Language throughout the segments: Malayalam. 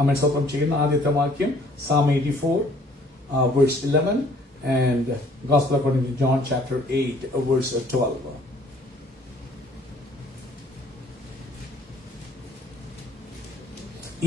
ആമേൻ സ്തോത്രം ചെയ്യുന്ന ആദ്യത്തെ വാക്യം Psalm 84 verse 11 and Gospel according to John chapter 8 verse 12.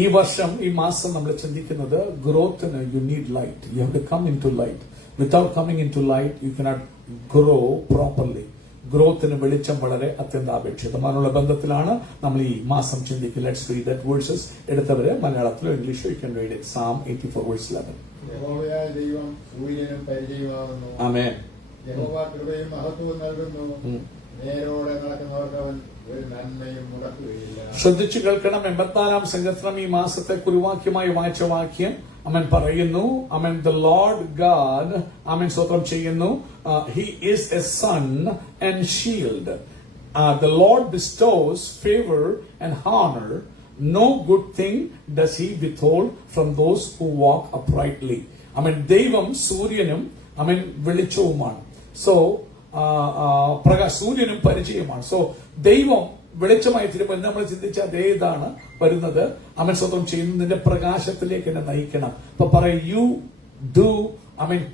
ഈ വർഷം ഈ മാസം നമ്മൾ ചിന്തിക്കുന്നത് ഗ്രോത്തിന് you need light. You have to come in to light. Without coming in to light you cannot grow properly. ഗ്രോത്തിന് വെളിച്ചം വളരെ അത്യന്താപേക്ഷിതം. അതിനുള്ള ബന്ധത്തിലാണ് നമ്മൾ ഈ മാസം ചിന്തിക്കുക. Let's read that verses. എടുത്തവര് മലയാളത്തിലോ ഇംഗ്ലീഷോ you can read it. Psalm 84 verse 11. യഹോവയായ ദൈവം സൂര്യനും പരിചയമാകുന്നു. ആമേൻ. യഹോവ കൃപയും മഹത്വവും നൽകുന്നു. നേരോടെ നടക്കുന്നവർക്ക് അവൻ ഒരു നന്മയും മുടക്കുകയില്ല. ശ്രദ്ധിച്ചു കേൾക്കണം. 84-ാം സങ്കീർത്തനം ഈ മാസത്തെ കുറുവാക്യമായി വായിച്ച വാക്യം അവൻ പറയുന്നു. അവൻ ദ ലോർഡ് ഗാഡ് അവൻ സ്തോത്രം ചെയ്യുന്നു. He is a sun and shield. The Lord bestows favour and honour. No good thing does he withhold from those who walk uprightly. ദൈവം സൂര്യനും വെളിച്ചവുമാണ്. സോ സൂര്യനും പരിചയമാണ്. സോ ദൈവം വെളിച്ചമായി തീരുമ്പോൾ നമ്മൾ ചിന്തിച്ച അതേ ഇതാണ് വരുന്നത്. അവൻ സ്വന്തം ചെയ്യുന്നതിന്റെ പ്രകാശത്തിലേക്ക് എന്നെ നയിക്കണം. അപ്പൊ പറയും you do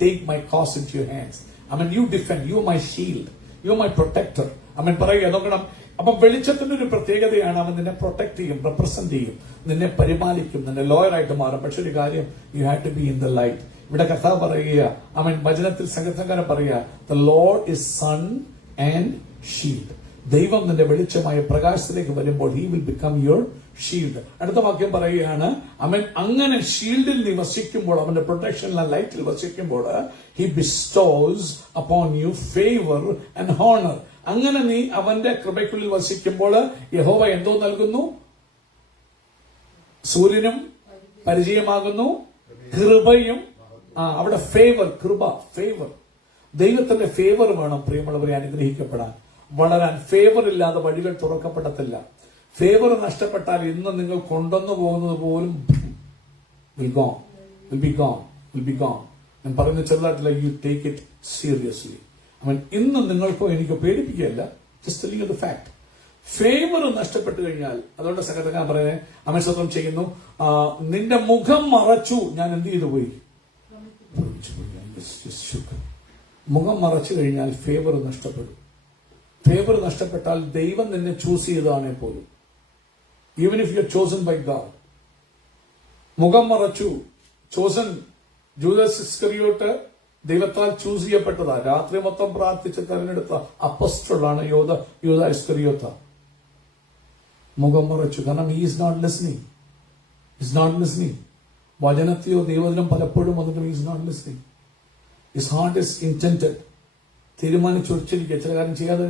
take my cause in your hands. You defend. You my shield. You my protector. പറയുക നോക്കണം. അപ്പൊ വെളിച്ചത്തിന്റെ ഒരു പ്രത്യേകതയാണ് അവൻ നിന്നെ പ്രൊട്ടക്ട് ചെയ്യും, റെപ്രസെന്റ് ചെയ്യും, നിന്നെ പരിപാലിക്കും, നിന്നെ ലോയറായിട്ട് മാറും. പക്ഷെ ഒരു കാര്യം, you have to be in the light. ഇവിടെ കർത്താവ് പറയുക, വചനത്തിൽ സംഘകാരൻ പറയുക, the lord is sun and shield. ദൈവം നിന്റെ വെളിച്ചമായ പ്രകാശത്തിലേക്ക് വരുമ്പോൾ he will become your shield. അടുത്ത വാക്യം പറയുകയാണ്, അങ്ങനെ ഷീൽഡിൽ നീ വസിക്കുമ്പോൾ, അവന്റെ പ്രൊട്ടക്ഷനിലെ ലൈറ്റിൽ വസിക്കുമ്പോൾ, he bestows upon you favour and honour. അങ്ങനെ നീ അവന്റെ കൃപയ്ക്കുള്ളിൽ വസിക്കുമ്പോൾ യഹോവ എന്തോ നൽകുന്നു? സൂര്യനും പരിചയമാകുന്നു, കൃപയും. അവിടെ ഫേവർ, കൃപ, ഫേവർ. ദൈവത്തിന്റെ ഫേവർ വേണം പ്രിയമുള്ളവരെ അനുഗ്രഹിക്കപ്പെടാൻ, വളരാൻ. ഫേവർ ഇല്ലാതെ വഴികൾ തുറക്കപ്പെടത്തില്ല. ഫേവർ നഷ്ടപ്പെട്ടാൽ ഇന്ന് നിങ്ങൾ കൊണ്ടുവന്നു പോകുന്നത് പോലും വിൽ ബി ഗോൺ. ഞാൻ പറയുന്നത് ചെറുതായിട്ടില്ല. You take it seriously. ഇന്ന് നിങ്ങൾക്കോ എനിക്കോ പേടിപ്പിക്കുകയല്ല, just telling you the fact. Favour നഷ്ടപ്പെട്ടു കഴിഞ്ഞാൽ, അതുകൊണ്ട് സംഘടന പറയുന്നത്, അവൻ സ്വന്തം ചെയ്യുന്നു, നിന്റെ മുഖം മറച്ചു ഞാൻ എന്ത് ചെയ്തു പോയി? മുഖം മറച്ചു കഴിഞ്ഞാൽ ഫേവർ നഷ്ടപ്പെടും. ഫേവർ നഷ്ടപ്പെട്ടാൽ ദൈവം നിന്നെ ചൂസ് ചെയ്തതാണെ പോലും, even if you are chosen by God. മുഖം മറച്ചു. ചോസൺ ജൂദാസ് ഇസ്കറിയോട്ട് ദൈവത്താൽ ചൂസ് ചെയ്യപ്പെട്ടതാ. രാത്രി മൊത്തം പ്രാർത്ഥിച്ച് തെരഞ്ഞെടുത്ത അപ്പോസ്റ്റലാണ് യൂദ ഇസ്കറിയോത്ത. മുഖം മറച്ചു. കാരണം ഈസ് നോട്ട് ലിസ്ണിംഗ്. വചനത്തെയോ ദൈവത്തിനും പലപ്പോഴും വന്നിട്ടും is not listening. His heart is intended. തീരുമാനിച്ചൊരിച്ചിരിക്കുക, ചില കാര്യം ചെയ്യാതെ.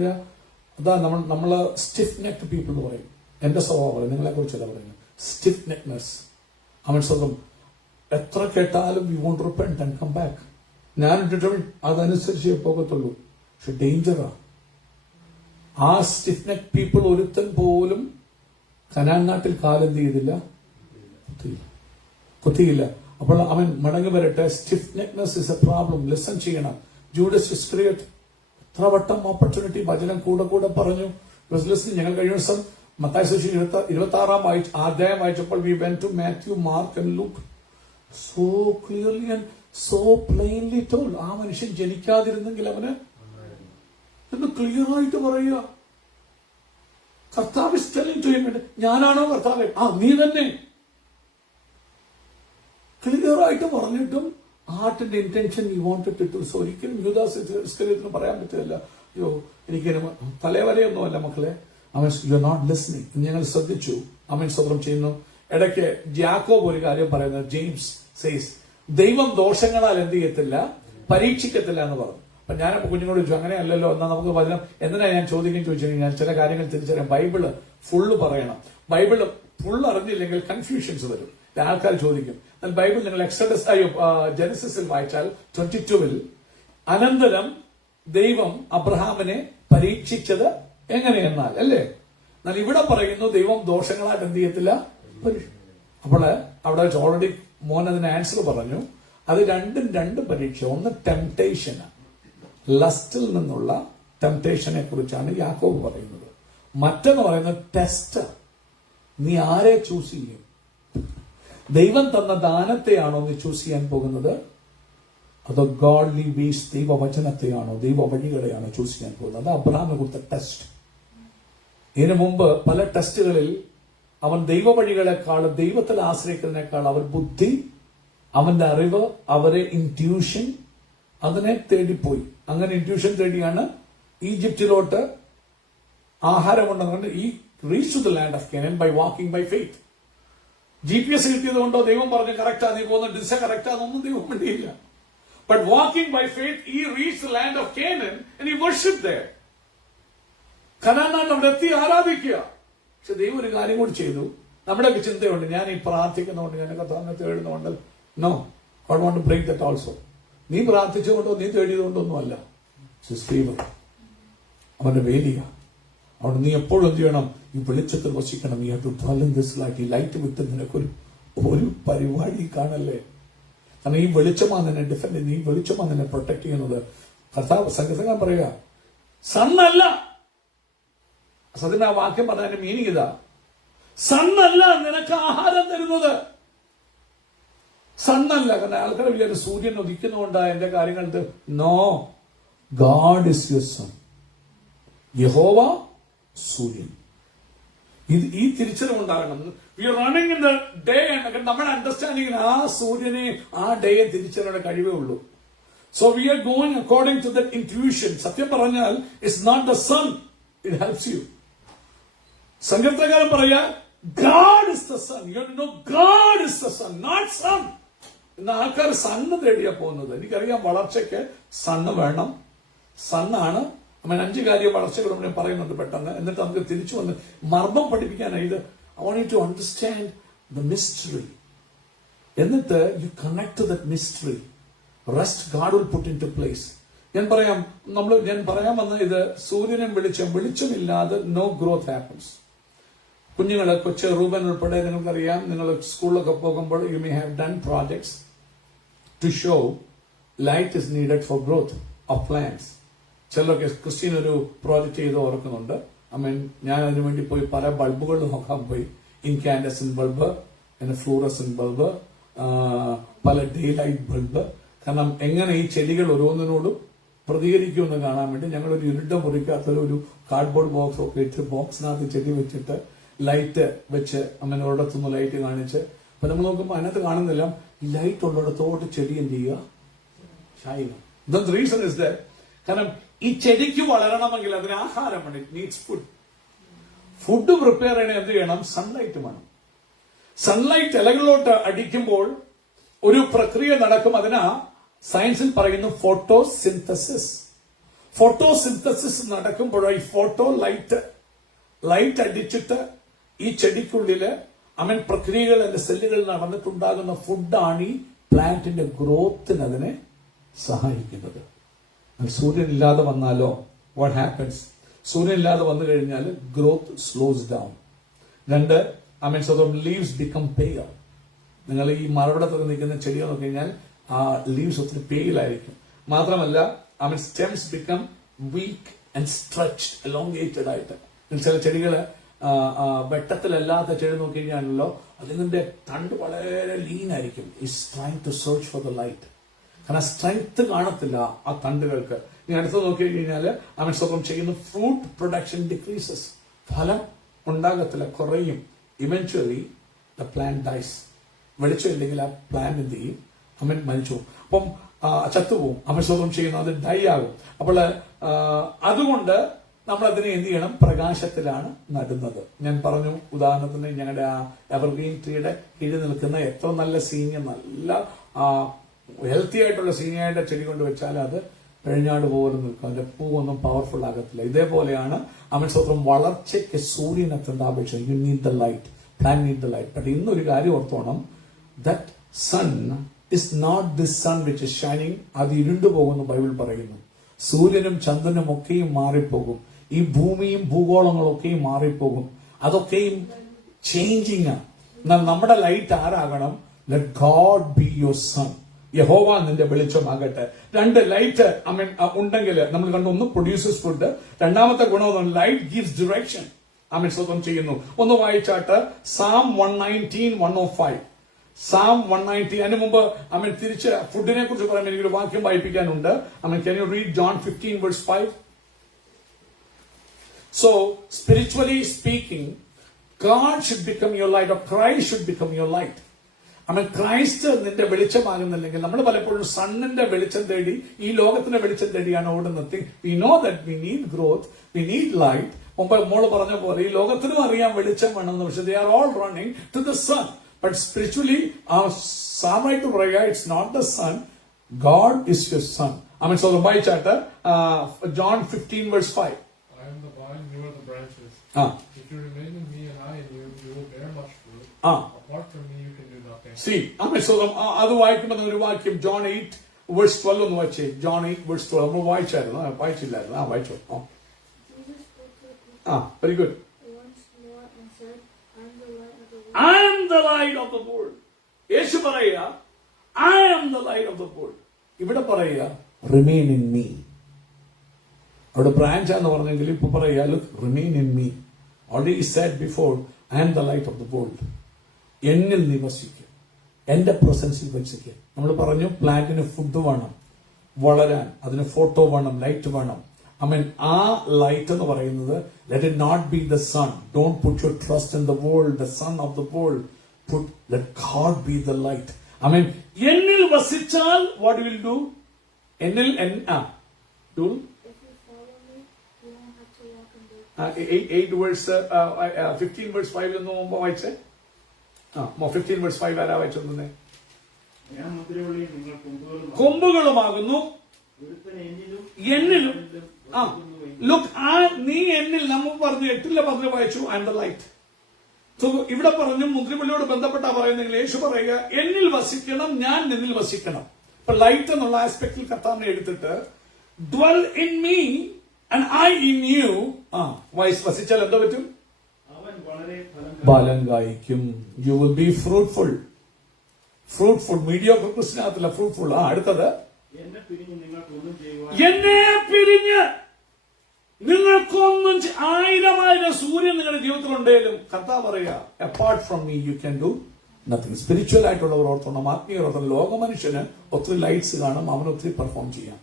അതാ നമ്മള് സ്റ്റിഫ് നെക്ഡ് പീപ്പിൾ എന്ന് പറയും. എന്റെ സ്വഭാവം നിങ്ങളെ കുറിച്ചല്ല പറയുന്നത്. Stiff neckness. അവൻ സ്വന്തം എത്ര കേട്ടാലും you won't repent and come back. ഞാൻ ഡിറ്റർമിൻ, അതനുസരിച്ചേ പോകത്തുള്ളൂ. പക്ഷെ ഡേഞ്ചറാ. ആ സ്റ്റിഫ് നെക്ക് പീപ്പിൾ ഒരുത്തൻ പോലും കനാൻ നാട്ടിൽ കാലെന്ത് ചെയ്തില്ല, കുത്തിയില്ല. അപ്പോൾ അവൻ മടങ്ങി വരട്ടെ. Stiff neckness is a problem. Listen ചെയ്യണം. ജൂഡസ് ഇസ്കറിയോട്ട് എത്ര വട്ടം ഓപ്പർച്യൂണിറ്റി വചനം കൂടെ പറഞ്ഞു. ഞങ്ങൾ കഴിഞ്ഞ ദിവസം മത്തായി സുവിശേഷം 26-ാം അധ്യായം വായിച്ചപ്പോൾ we went to Matthew, Mark and Luke. So clearly and so plainly told. ആ മനുഷ്യൻ ജനിക്കാതിരുന്നെങ്കിൽ അവന് എന്ന് ക്ലിയർ ആയിട്ട് പറയുക. കർത്താവ് ഇസ് ടെല്ലിങ് ടു ഹിം, ഞാനാണോ കർത്താവ്? നീ തന്നെ. ക്ലിയർ ആയിട്ട് പറഞ്ഞിട്ടും ഹാർട്ടിന്റെ intention you wanted to do. So ഒരിക്കലും യൂദാസ് ഇസ്കറിയോത്തിന് പറയാൻ പറ്റില്ല, അയ്യോ എനിക്ക് തലവരയൊന്നുമല്ല മക്കളെ. You are not listening. ഞങ്ങൾ ശ്രദ്ധിച്ചു. സ്വന്തം ചെയ്യുന്നു. ഇടയ്ക്ക് ജാക്കോബ് ഒരു കാര്യം പറയുന്നത്, ജെയിംസ് സേസ്, ദൈവം ദോഷങ്ങളാൽ എന്ത് ചെയ്യത്തില്ല, പരീക്ഷിക്കത്തില്ല എന്ന് പറഞ്ഞു. അപ്പൊ ഞാനപ്പോ കുഞ്ഞുങ്ങളോട് ചോദിച്ചു, അങ്ങനെയല്ലല്ലോ, എന്നാൽ നമുക്ക് വചനം എന്തിനാ ഞാൻ ചോദിച്ചു കഴിഞ്ഞാൽ ചില കാര്യങ്ങൾ തിരിച്ചറിയാം. ബൈബിള് ഫുള്ള് പറയണം. ബൈബിള് ഫുള്ള് അറിഞ്ഞില്ലെങ്കിൽ കൺഫ്യൂഷൻസ് വരും. ആൾക്കാർ ചോദിക്കും. എന്നാൽ ബൈബിൾ നിങ്ങൾ ജെനസിസിൽ വായിച്ചാൽ 22-ൽ അനന്തരം ദൈവം അബ്രഹാമിനെ പരീക്ഷിച്ചത് എങ്ങനെയെന്നാൽ, അല്ലേ? എന്നാൽ ഇവിടെ പറയുന്നു ദൈവം ദോഷങ്ങളായിട്ട് എന്ത് ചെയ്യത്തില്ല. അപ്പോൾ അവിടെ ഓൾറെഡി മോൻ അതിന് ആൻസർ പറഞ്ഞു. അത് രണ്ടും രണ്ട് പരീക്ഷ. ഒന്ന് ടെംപ്ടേഷന്, ലസ്റ്റിൽ നിന്നുള്ള ടെംപ്ടേഷനെ കുറിച്ചാണ് യാക്കോബ് പറയുന്നത്. മറ്റൊന്ന് പറയുന്നത് ടെസ്റ്റ്. നീ ആരെ ചൂസ് ചെയ്യും? ദൈവം തന്ന ദാനത്തെയാണോ നീ ചൂസ് ചെയ്യാൻ പോകുന്നത്, അതോ ഗോഡ്ലി വേസ് ദൈവവചനത്തെയാണോ, ദൈവവഴികളെയാണോ ചൂസ് ചെയ്യാൻ പോകുന്നത്? അത് അബ്രഹാമിന് കൊടുത്ത ടെസ്റ്റ്. ഇതിനു മുമ്പ് പല ടെസ്റ്റുകളിൽ അവൻ ദൈവവഴികളെക്കാൾ, ദൈവത്തിൽ ആശ്രയിക്കുന്നതിനേക്കാൾ അവർ ബുദ്ധി, അവന്റെ അറിവ്, അവരെ ഇൻറ്റ്യൂഷൻ, അതിനെ തേടിപ്പോയി. അങ്ങനെ ഇൻറ്റ്യൂഷൻ തേടിയാണ് ഈജിപ്തിലോട്ട് ആഹാരമുണ്ടെന്നുകൊണ്ട് ഈ reach to the land of Canaan by walking by faith. GPS കിട്ടിയത് കൊണ്ടോ ദൈവം പറഞ്ഞു കറക്റ്റാ നീ പോകുന്ന ഡിസ കറക്റ്റാന്നൊന്നും ദൈവം വേണ്ടിയില്ല. But walking by faith he reached the land of Canaan and he worshipped there. Canaan നാട്ടിൽ അവിടെ എത്തി ആരാധിക്കുക. പക്ഷെ ദൈവം ഒരു കാര്യം കൂടി ചെയ്തു. നമ്മുടെയൊക്കെ ചിന്തയുണ്ട്, ഞാൻ ഈ പ്രാർത്ഥിക്കുന്നതുകൊണ്ട്, ഞാൻ കർത്താവിനെ തേടുന്നതുകൊണ്ട്. No, God want to break that also. നീ പ്രാർത്ഥിച്ചുകൊണ്ടോ നീ തേടിയതുകൊണ്ടൊന്നും അല്ല. അവന്റെ വേദിയ. അവിടെ നീ എപ്പോഴും എന്ത് ചെയ്യണം? ഈ വെളിച്ചത്തിൽ വസിക്കണം. നീ to dwell in this light. ഈ ലൈറ്റ് വിട്ട് നിനക്കൊരു പരിപാടി കാണല്ലേ. കാരണം ഈ വെളിച്ചമാണ് നിന്നെ ഡിഫെൻഡ് ചെയ്യുന്നത്, ഈ വെളിച്ചമാണ് നിന്നെ പ്രൊട്ടക്ട് ചെയ്യുന്നത്. കർത്താവ് സംഘം പറയുക, സണ്ണല്ല. സത്യമായ വാക്യം പറഞ്ഞതിന്റെ മീനിങ് ഇതാ, സണ്ണല്ല നിനക്ക് ആഹാരം തരുന്നത്. സണ്ണല്ല. കാരണം ആൾക്കാരെ വിചാരിച്ചു സൂര്യൻ ഉദിക്കുന്നുകൊണ്ടാ എന്റെ കാര്യങ്ങൾ. No, God is your sun. യഹോവ സൂര്യൻ. ഈ തിരിച്ചറിവുണ്ടാകണം. We are running in the day. നമ്മുടെ അണ്ടർസ്റ്റാൻഡിങ്ങിന് ആ സൂര്യനെ ആ ഡേയെ തിരിച്ചറിയാനുള്ള കഴിവേ ഉള്ളൂ. So we are going according to the intuition. സത്യം പറഞ്ഞാൽ it's not the sun, it helps you. സങ്കീർത്തനക്കാരൻ പറയാ, God is the sun. You have to know God is the sun, not sun. ഇന്ന് ആൾക്കാർ സണ്ണ് തേടിയാ പോകുന്നത്. എനിക്കറിയാം വളർച്ചയ്ക്ക് സണ്ണ് വേണം. സണ്ണാണ്. 5 കാര്യം വളർച്ചകളും ഞാൻ പറയുന്നുണ്ട് പെട്ടെന്ന്. എന്നിട്ട് നമുക്ക് തിരിച്ചു വന്ന് മർമ്മം പഠിപ്പിക്കാനായി ഇത് I want you to understand the mystery. എന്നിട്ട് you connect to that mystery. Rest God will put into place. ഞാൻ പറയാൻ വന്ന ഇത് സൂര്യനും വെളിച്ചമില്ലാതെ no growth happens. കുഞ്ഞുങ്ങള്, കൊച്ചു റൂബൻ ഉൾപ്പെടെ നിങ്ങൾക്കറിയാം, നിങ്ങൾ സ്കൂളിലൊക്കെ പോകുമ്പോൾ you may have done projects to show light is needed for growth of plants. ചിലരൊക്കെ ക്രിസ്ത്യൻ ഒരു പ്രോജക്ട് ചെയ്ത് ഓർക്കുന്നുണ്ട്. ഞാൻ അതിനുവേണ്ടി പോയി പല ബൾബുകൾ നോക്കാൻ പോയി. ഇൻകാൻഡസെന്റ് ബൾബ്, ഫ്ലൂറസെന്റ് ബൾബ്, പല ഡേ ലൈറ്റ് ബൾബ്. കാരണം എങ്ങനെ ഈ ചെടികൾ ഓരോന്നിനോടും പ്രതികരിക്കുമെന്ന് കാണാൻ വേണ്ടി ഞങ്ങളൊരു ഇരുണ്ട മുറിക്കകത്തൊരു കാർഡ്ബോർഡ് ബോക്സ് ഒക്കെ ഇട്ട് ബോക്സിനകത്ത് ചെടി വെച്ചിട്ട് ലൈറ്റ് വെച്ച് ഒരിടത്തുനിന്ന് ലൈറ്റ് കാണിച്ച്. അപ്പൊ നമ്മൾ നോക്കുമ്പോൾ അതിനകത്ത് കാണുന്നില്ല, ലൈറ്റ് ഉള്ളിടത്തോട്ട് ചെടി എന്ത് ചെയ്യുക, ഷൈനും. ദ റീസൺ ഇസ് ദാറ്റ്, കാരണം ഈ ചെടിക്ക് വളരണമെങ്കിൽ അതിന് ആഹാരം വേണം. It needs food. Food prepare ചെയ്യണേ എന്ത് ചെയ്യണം? സൺലൈറ്റ് വേണം. സൺലൈറ്റ് ഇലകളിലോട്ട് അടിക്കുമ്പോൾ ഒരു പ്രക്രിയ നടക്കും. അതിനാ സയൻസിൽ പറയുന്നു ഫോട്ടോസിന്തസിസ്. ഫോട്ടോസിന്തസിസ് നടക്കുമ്പോഴാണ് ഈ ഫോട്ടോ ലൈറ്റ് അടിച്ചിട്ട് ഈ ചെടിക്കുള്ളില് പ്രക്രിയകൾ അതിന്റെ സെല്ലുകളിൽ നടന്നിട്ടുണ്ടാകുന്ന ഫുഡാണ് ഈ പ്ലാന്റിന്റെ ഗ്രോത്തിന് അതിനെ സഹായിക്കുന്നത്. സൂര്യൻ ഇല്ലാതെ വന്നാലോ വാട്ട് ഹാപ്പൻസ്? സൂര്യൻ ഇല്ലാതെ വന്നു കഴിഞ്ഞാൽ growth slows down. 2 leaves become pair. നിങ്ങൾ ഈ മരവിടത്തൊക്കെ നിൽക്കുന്ന ചെടികൾ നോക്കി കഴിഞ്ഞാൽ ആ ലീവ്സ് ഒത്തിരി പെയിലായിരിക്കും. മാത്രമല്ല stems become weak and stretched, elongated ആയിട്ട്. ചില ചെടികള് വെട്ടത്തിലല്ലാത്ത ചെടി നോക്കി കഴിഞ്ഞാലല്ലോ അതിന്റെ തണ്ട് വളരെ ലീൻ ആയിരിക്കും. Is trying to search for the light. കാരണം സ്ട്രെങ്ത് കാണത്തില്ല ആ തണ്ടുകൾക്ക്. ഇനി അടുത്ത് നോക്കി കഴിഞ്ഞാൽ സ്വന്തം ചെയ്യുന്ന ഫ്രൂട്ട് പ്രൊഡക്ഷൻ ഡിക്രീസസ്. ഫലം ഉണ്ടാകത്തില്ല, കുറയും. Eventually the plant dies. വെളിച്ചമില്ലെങ്കിൽ ആ പ്ലാന്റ് എന്ത് ചെയ്യും? മരിച്ചു പോകും. അപ്പം ചത്തുപോകും. സ്വന്തം ചെയ്യുന്നു, അത് ഡൈ ആകും. അപ്പോൾ അതുകൊണ്ട് നമ്മൾ അതിനെ എന്ത് ചെയ്യണം? പ്രകാശത്തിലാണ് നടുന്നത്. ഞാൻ പറഞ്ഞു, ഉദാഹരണത്തിന് ഞങ്ങളുടെ ആ എവർഗ്രീൻ ട്രീയുടെ കീഴിൽ നിൽക്കുന്ന എത്ര നല്ല സീനിയർ, നല്ല ഹെൽത്തി ആയിട്ടുള്ള സീനിയായിട്ട് ചെടി കൊണ്ട് വെച്ചാൽ അത് പിഴഞ്ഞാട് പോലെ നിൽക്കും. അതിന്റെ പൂവൊന്നും പവർഫുൾ ആകത്തില്ല. ഇതേപോലെയാണ് സ്വന്തം വളർച്ചയ്ക്ക് സൂര്യനത്തിന്റെ ആവശ്യം. You need the light, plant need the light. But ഇന്നൊരു കാര്യം ഓർത്തോണം, that sun is not this sun which is shining. അത് ഇരുണ്ടു പോകുന്നു ബൈബിൾ പറയുന്നു. സൂര്യനും ചന്ദ്രനും ഒക്കെയും മാറിപ്പോകും. ഈ ഭൂമിയും ഭൂഗോളങ്ങളൊക്കെയും മാറിപ്പോകും. അതൊക്കെയും ചേഞ്ചിങ് ആണ്. എന്നാൽ നമ്മുടെ ലൈറ്റ് ആരാകണം? Let God be your sun. യഹോവ നിന്റെ വെളിച്ചമാകട്ടെ. 2 ലൈറ്റ് ഉണ്ടെങ്കിൽ നമ്മൾ കണ്ടു, ഒന്ന് പ്രൊഡ്യൂസേഴ്സ് ഫുഡ്, രണ്ടാമത്തെ ഗുണം ലൈറ്റ് ഗീവ്സ് ഡിറക്ഷൻ. സ്വന്തം ചെയ്യുന്നു. ഒന്ന് വായിച്ചാട്ട് Psalm 119:105. Psalm 190. അതിന് മുമ്പ് തിരിച്ച് ഫുഡിനെ കുറിച്ച് പറയാൻ എനിക്കൊരു വാക്യം വായിപ്പിക്കാനുണ്ട്. Can you read John 15 verse 5? So, spiritually speaking, God should become your light, or Christ should become your light. Christ നിന്റെ വെളിച്ചമാകുന്നില്ലെങ്കിൽ നമ്മൾ പലപ്പോഴും സണ്ണിന്റെ വെളിച്ചം തേടി ഈ ലോകത്തിന്റെ വെളിച്ചം തേടിയാണ് ഓടുന്നത്. We know that we need growth, we need light. മുമ്പ് മോള് പറഞ്ഞ പോലെ ഈ ലോകത്തിനും അറിയാം വെളിച്ചം വേണമെന്ന്, പക്ഷെ they are all running to the sun. But spiritually സാമായിട്ട് പറയുക, it's not the sun, God is your sun. So വായിച്ചാട്ട് John 15 verse 5. I am the vine, you are the branches. If you remain in me and I in you, you will bear much fruit. Apart from me, you can do nothing. See, അത് വായിക്കുമ്പോൾ ഒരു വാക്യം John 8 verse 12 ഒന്ന് വായിച്ചേ. John 8 verse 12 നമ്മൾ വായിച്ചില്ലായിരുന്നു. വായിച്ചോ. Very good. Once more and said, I am the light of the world. യേശു പറയുക, I am the light of the world. ഇവിടെ പറയുക, remain in me. അവിടെ ബ്രാഞ്ച് എന്ന് പറഞ്ഞെങ്കിൽ ഇപ്പൊ പറയുക, look, remain in me. Already said before, I am the light of the world. എന്നിൽ നിവസിക്കുക, എന്റെ പ്രസൻസിൽ വസിക്കുക. നമ്മൾ പറഞ്ഞു പ്ലാന്റിന് ഫുഡ് വേണം, വളരാൻ അതിന് ഫോട്ടോ വേണം, ലൈറ്റ് വേണം. ആ ലൈറ്റ് എന്ന് പറയുന്നത്, let it not be the sun. Don't put your trust in the world, the sun of the world. Let God be the light. എന്നിൽ വസിച്ചാൽ വാട്ട് വിൽ ഡു? എന്നിൽ do if you follow me, you won't have to walk in darkness. 8 verse 15 verse 5 എന്ന് മുമ്പ് വായിച്ചേ. 15 verse 5 ആരാ വായിച്ചൊന്നെ? ഞാൻ മുദ്രയുള്ളി നിങ്ങൾ കൊമ്പുകളുമാകുന്നു എന്നിലും. ലുക്ക്, നീ എന്നിൽ, നമ്മൾ പറഞ്ഞു 8 വായിച്ചു, I M the light. So ഇവിടെ പറഞ്ഞു മുദ്രപള്ളിയോട് ബന്ധപ്പെട്ടാ പറയുന്നെങ്കിൽ യേശു പറയുക, എന്നിൽ വസിക്കണം, ഞാൻ നിന്നിൽ വസിക്കണം. ഇപ്പൊ ലൈറ്റ് എന്നുള്ള ആസ്പെക്ടിൽ കർത്താവിനെ എടുത്തിട്ട് dwell in me and I in you. വസിച്ചാൽ എന്തോ പറ്റും? അവൻ വളരെ ഫലം കായ്ക്കും. You will be fruitful. Fruitful, mediocre ക്രിസ്ത്യനകത്തില്ല, ഫ്രൂട്ട്ഫുൾ. അടുത്തത്, എന്നെ പിരിഞ്ഞ് നിങ്ങൾക്കൊന്നും ചെയ്യുവാൻ എന്നെ പിരിഞ്ഞ് നിങ്ങൾക്കൊന്നും 1000 സൂര്യൻ നിങ്ങളുടെ ജീവിതത്തിലുണ്ടെങ്കിലും കർത്താവ് പറയാ, apart from me you can do nothing. Spiritual ആയിട്ടുള്ളവർ ഓർത്തോണം, ആത്മീയ ഓർത്തോണം. ലോക മനുഷ്യന് ഒത്തിരി ലൈറ്റ്സ് കാണും, അവന് ഒത്തിരി പെർഫോം ചെയ്യാം.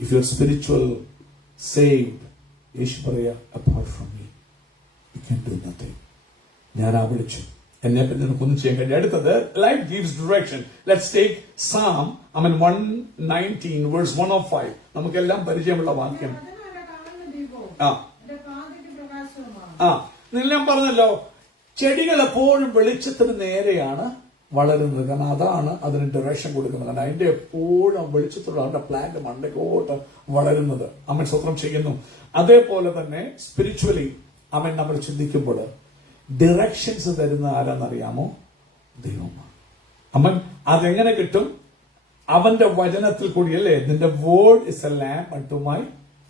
If you are spiritual saved, യേശു പറയാ, apart from me you can do nothing. ഞാൻ വിളിച്ചു, എന്നെ പറ്റി നിനക്കൊന്നും ചെയ്യാൻ കഴിയും. അടുത്തത്, light gives direction. Let's take Psalm 119 verse 105. നമുക്കെല്ലാം പരിചയമുള്ള വാക്യം. ഞാൻ പറഞ്ഞല്ലോ, ചെടികൾ എപ്പോഴും വെളിച്ചത്തിന് നേരെയാണ് വളരുന്നത്. കാരണം അതാണ് അതിന് ഡയറക്ഷൻ കൊടുക്കുന്നത്. കാരണം അതിന്റെ എപ്പോഴും വെളിച്ചത്തോടെ അതിന്റെ പ്ലാന്റ് മണ്ടക്കോട്ട് വളരുന്നത്. സ്വത്രം ചെയ്യുന്നു. അതേപോലെ തന്നെ സ്പിരിച്വലി നമ്മൾ ചിന്തിക്കുമ്പോൾ ഡിറക്ഷൻസ് തരുന്ന ആരാന്നറിയാമോ? ദൈവമാണ്. അതെങ്ങനെ കിട്ടും? അവന്റെ വചനത്തിൽ കൂടി, അല്ലേ? നിന്റെ word is a lamp unto my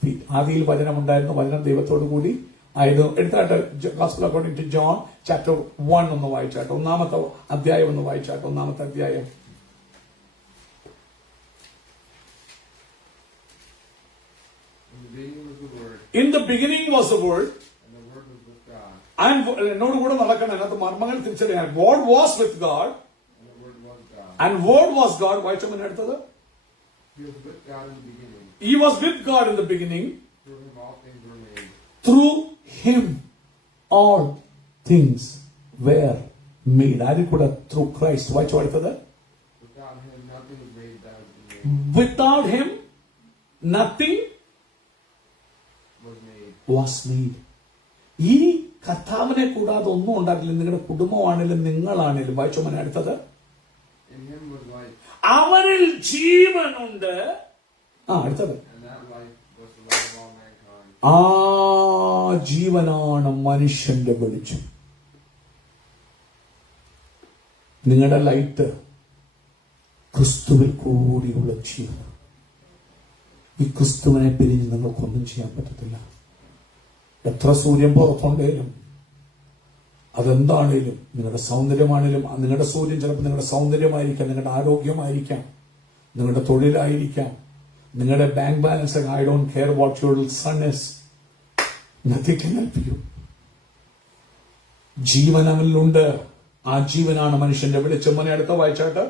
feet. ആദിയിൽ വചനം ഉണ്ടായിരുന്നു, വചനം ദൈവത്തോടു കൂടി ആയിരുന്നു. എടുത്താട്ട് gospel according to John chapter 1 ഒന്ന് വായിച്ചാട്ടെ. 1-ാമത്തെ അധ്യായം ഒന്ന് വായിച്ചാട്ടെ. 1-ാമത്തെ അധ്യായം. In the beginning was the Word, In the beginning was the word, and the Word was with God, എന്നോട് കൂടെ നടക്കണം. അതിനകത്ത് മർമ്മങ്ങൾ തിരിച്ചറിയാൻ. God was with God, and the Word was God. and word was God. വായിച്ചോ അടുത്തത്. He was with God in the beginning. He was with God in the beginning. Through him all things were made. Through him all things were made. ആരിൽ കൂടെ? Through Christ. വായിച്ചോ അടുത്തത്. Without him nothing was made that was made. Without him nothing Was made. was made. ഈ കർത്താവിനെ കൂടാതെ ഒന്നും ഉണ്ടാകില്ല. നിങ്ങളുടെ കുടുംബമാണെങ്കിലും നിങ്ങളാണെങ്കിലും. വായിച്ചോ അടുത്തത്. In him was life, അവരിൽ ജീവനുണ്ട്. അടുത്തത്. and that life was the light of all mankind. ആ ജീവനാണ് മനുഷ്യന്റെ വെളിച്ചം. നിങ്ങളുടെ ലൈറ്റ് ക്രിസ്തുവിൽ കൂടിയുള്ള ജീവൻ. ഈ ക്രിസ്തുവിനെ പിരിഞ്ഞ് നിങ്ങൾക്കൊന്നും ചെയ്യാൻ പറ്റത്തില്ല. എത്ര സൂര്യൻ പുറത്തുണ്ടേലും, അതെന്താണേലും, നിങ്ങളുടെ സൗന്ദര്യമാണേലും, നിങ്ങളുടെ സൂര്യൻ ചിലപ്പോൾ നിങ്ങളുടെ സൗന്ദര്യമായിരിക്കാം, നിങ്ങളുടെ ആരോഗ്യമായിരിക്കാം, നിങ്ങളുടെ തൊഴിലായിരിക്കാം, നിങ്ങളുടെ bank balance. I don't care what your sun is. Nothing can help you. ജീവൻ അവനിലുണ്ട്. ആ ജീവനാണ് മനുഷ്യന്റെ വെളിച്ചം. മോനെ അടുത്ത വായിച്ചാട്ട്.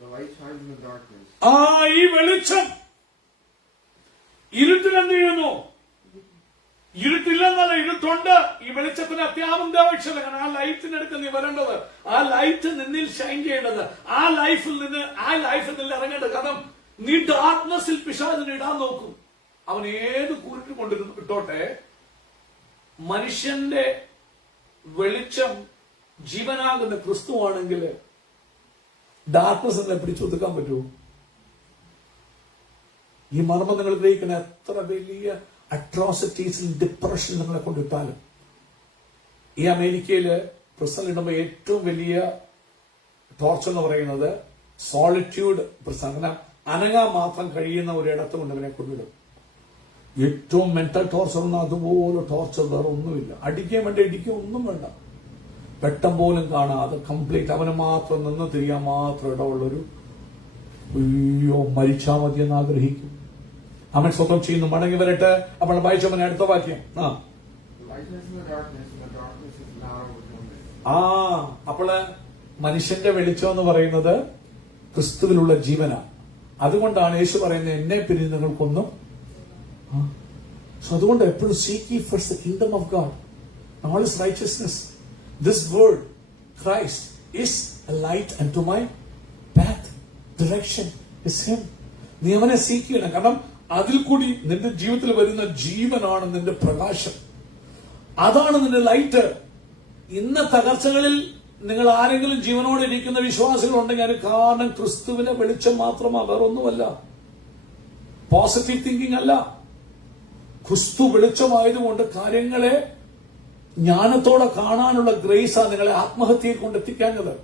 The light shines in the darkness. ഈ വെളിച്ചം ഇരുട്ടിലെന്ത് ചെയ്യുന്നു? ഇരുട്ടില്ലെന്നല്ല, ഇരുട്ടുണ്ട്. ഈ വെളിച്ചത്തിന് അത്യാവശ്യത. കാരണം ആ ലൈറ്റിനടുത്ത് നീ വരേണ്ടത്, ആ ലൈറ്റ് നിന്നിൽ ഷൈൻ ചെയ്യേണ്ടത്, ആ ലൈഫിൽ നിന്ന് ഇറങ്ങേണ്ടത്. കാരണം നീ ഡാർക്ക്നെസ്സിൽ പിശാചിനെ ഇടാൻ നോക്കും. അവൻ ഏത് കൂരിട്ട് കൊണ്ടിരുന്നു ഇട്ടോട്ടെ, മനുഷ്യന്റെ വെളിച്ചം ജീവനാകുന്ന ക്രിസ്തുവാണെങ്കിൽ ഡാർക്ക്നെസ് എന്നെ പിടിച്ചൊതുക്കാൻ പറ്റുമോ? ഈ മർമ്മം നിങ്ങൾ ഗ്രഹിക്കുന്ന എത്ര വലിയ അട്രോസിറ്റീസിൽ ഡിപ്രഷൻ നിങ്ങളെ കൊണ്ടിട്ടാലും. ഈ അമേരിക്കയില് പ്രസന്റ് ഇടുമ്പോൾ ഏറ്റവും വലിയ ടോർച്ചർ എന്ന് പറയുന്നത് സോളിറ്റ്യൂഡ് പ്രസന്റ്. അങ്ങനെ അനങ്ങാൻ മാത്രം കഴിയുന്ന ഒരിടത്ത് കൊണ്ട് ഇവനെ കൊണ്ടിടും. ഏറ്റവും മെന്റൽ ടോർച്ചർ ഒന്നും അതുപോലെ ടോർച്ചർ വേറെ ഒന്നുമില്ല. അടിക്കാൻ വേണ്ടി ഇടിക്കുക ഒന്നും വേണ്ട, വെട്ടം പോലും കാണാതെ കംപ്ലീറ്റ് അവന് മാത്രം നിന്ന് തിരിയാൻ മാത്രം ഇടമുള്ളൊരു മരിച്ചാ മതി എന്ന് ആഗ്രഹിക്കും. അവൻ സ്വന്തം ചെയ്യുന്നു. മടങ്ങി വരട്ടെ. അപ്പോൾ വായിച്ചവനെ അടുത്ത വാക്യം. അപ്പോള് മനുഷ്യന്റെ വെളിച്ചം എന്ന് പറയുന്നത് ക്രിസ്തുവിലുള്ള ജീവനാണ്. അതുകൊണ്ടാണ് യേശു പറയുന്നത് എന്നെ പിരിഞ്ഞ് നിങ്ങൾക്കൊന്നും. അതുകൊണ്ട് എപ്പോഴും seek ye first the kingdom of God and all his righteousness. This word Christ is a light unto my path. Direction is him. നീ അവനെ സീക്ക് ചെയ്യണം. കാരണം അതിൽ കൂടി നിന്റെ ജീവിതത്തിൽ വരുന്ന ജീവനാണ് നിന്റെ പ്രകാശം, അതാണ് നിന്റെ ലൈറ്റ്. ഇന്ന തകർച്ചകളിൽ നിങ്ങൾ ആരെങ്കിലും ജീവനോടെ ഇരിക്കുന്ന വിശ്വാസികൾ ഉണ്ടെങ്കിൽ അതിന് കാരണം ക്രിസ്തുവിനെ വെളിച്ചം മാത്രമാണ്, വേറെ ഒന്നുമല്ല. പോസിറ്റീവ് തിങ്കിങ് അല്ല. ക്രിസ്തു വെളിച്ചമായതുകൊണ്ട് കാര്യങ്ങളെ ജ്ഞാനത്തോടെ കാണാനുള്ള ഗ്രേസാണ് നിങ്ങളെ ആത്മഹത്യയിൽ കൊണ്ടെത്തിക്കാഞ്ഞത്.